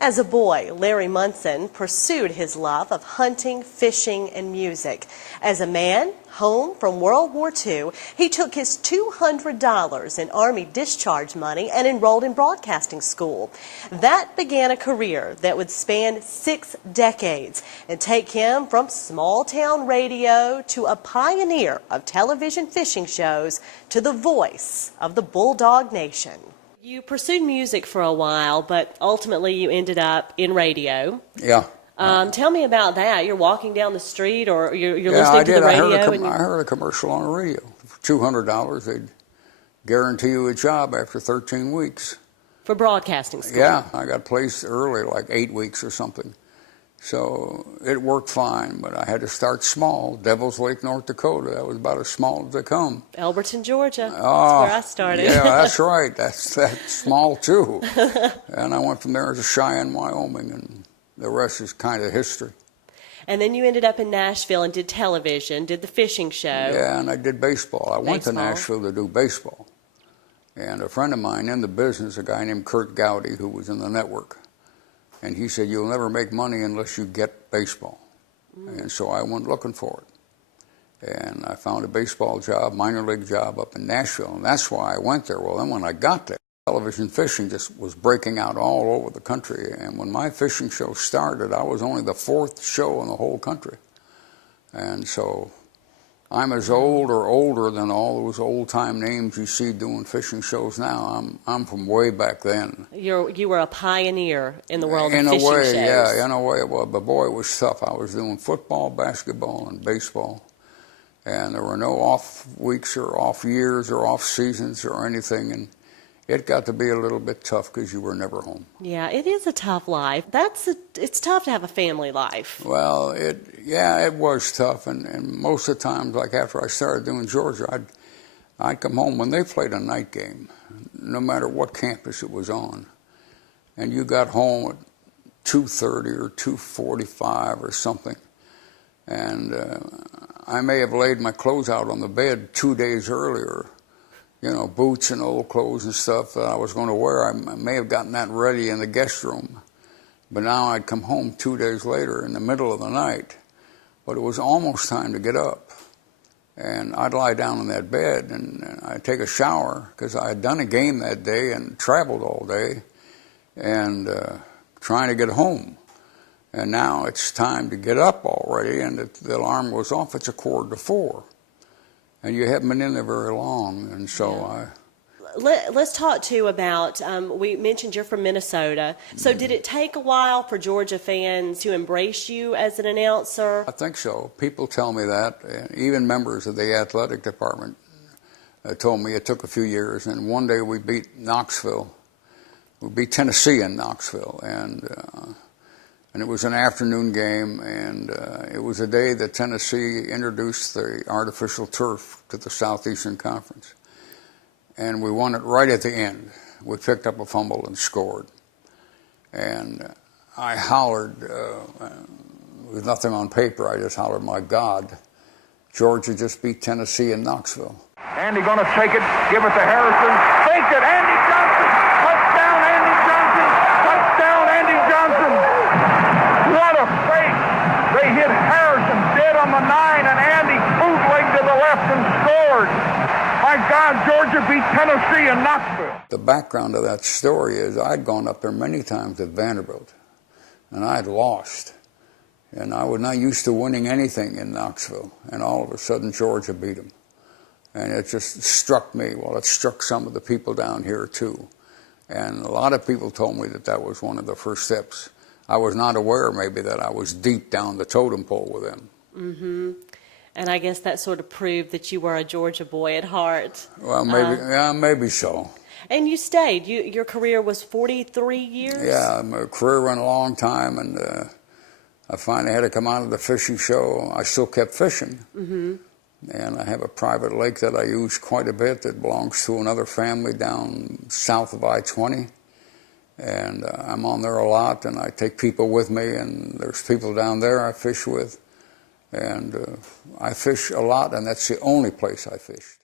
As a boy, Larry Munson pursued his love of hunting, fishing, and music. As a man, home from World War II, he took his $200 in Army discharge money and enrolled in broadcasting school. That began a career that would span 6 decades and take him from small-town radio to a pioneer of television fishing shows to the voice of the Bulldog Nation. You pursued music for a while, but ultimately you ended up in radio. Yeah. Tell me about that. You're walking down the street, or you're listening to the radio. I heard a commercial on the radio. For $200, they'd guarantee you a job after 13 weeks. For broadcasting school? Yeah. I got placed early, like 8 weeks or something. So it worked fine, but I had to start small. Devil's Lake, North Dakota. That was about as small as they come. Elberton, Georgia. Oh, that's where I started. Yeah, that's right. That's small, too. And I went from there to Cheyenne, Wyoming, and the rest is kind of history. And then you ended up in Nashville and did television, did the fishing show. Yeah, and I did baseball. I went to Nashville to do baseball. And a friend of mine in the business, a guy named Kurt Gowdy, who was in the network, and he said, "You'll never make money unless you get baseball." And so I went looking for it. And I found a baseball job, minor league job up in Nashville, and that's why I went there. Well, then when I got there, television fishing just was breaking out all over the country. And when my fishing show started, I was only the 4th show in the whole country. And so I'm as old or older than all those old-time names you see doing fishing shows now. I'm from way back then. You were a pioneer in the world of fishing shows. Yeah, in a way it was. But boy, it was tough. I was doing football, basketball, and baseball. And there were no off weeks or off years or off seasons or anything. And it got to be a little bit tough because you were never home. Yeah, it is a tough life. It's tough to have a family life. Well, it was tough, and most of the times, like after I started doing Georgia, I'd come home when they played a night game, no matter what campus it was on, and you got home at 2:30 or 2:45 or something, and I may have laid my clothes out on the bed 2 days earlier. You know, boots and old clothes and stuff that I was going to wear. I may have gotten that ready in the guest room. But now I'd come home 2 days later in the middle of the night. But it was almost time to get up. And I'd lie down in that bed and I'd take a shower because I had done a game that day and traveled all day and trying to get home. And now it's time to get up already, and the alarm goes off. It's 3:45. And you haven't been in there very long, and so Let's talk, too, about, we mentioned you're from Minnesota. So did it take a while for Georgia fans to embrace you as an announcer? I think so. People tell me that. And even members of the athletic department told me it took a few years. And one day we beat Knoxville. We beat Tennessee in Knoxville. And it was an afternoon game, and it was a day that Tennessee introduced the artificial turf to the Southeastern Conference. And we won it right at the end. We picked up a fumble and scored. And I hollered, with nothing on paper, I just hollered, "My God, Georgia just beat Tennessee in Knoxville." Andy going to take it, give it to Harrison, faked it, Andy Johnson, touchdown Andy Johnson, touchdown Andy Johnson. What a fake! They hit Harrison dead on the 9, and Andy bootlegged to the left and scored. My God, Georgia beat Tennessee in Knoxville. The background of that story is I'd gone up there many times at Vanderbilt, and I'd lost. And I was not used to winning anything in Knoxville, and all of a sudden Georgia beat them. And it just struck me. Well, it struck some of the people down here, too. And a lot of people told me that was one of the first steps. I was not aware, maybe, that I was deep down the totem pole with them. Mm-hmm. And I guess that sort of proved that you were a Georgia boy at heart. Well, maybe so. And you stayed. Your career was 43 years? Yeah, my career ran a long time, and I finally had to come out of the fishing show. I still kept fishing. Mm-hmm. And I have a private lake that I use quite a bit that belongs to another family down south of I-20. And I'm on there a lot, and I take people with me, and there's people down there I fish with. And I fish a lot, and that's the only place I fish.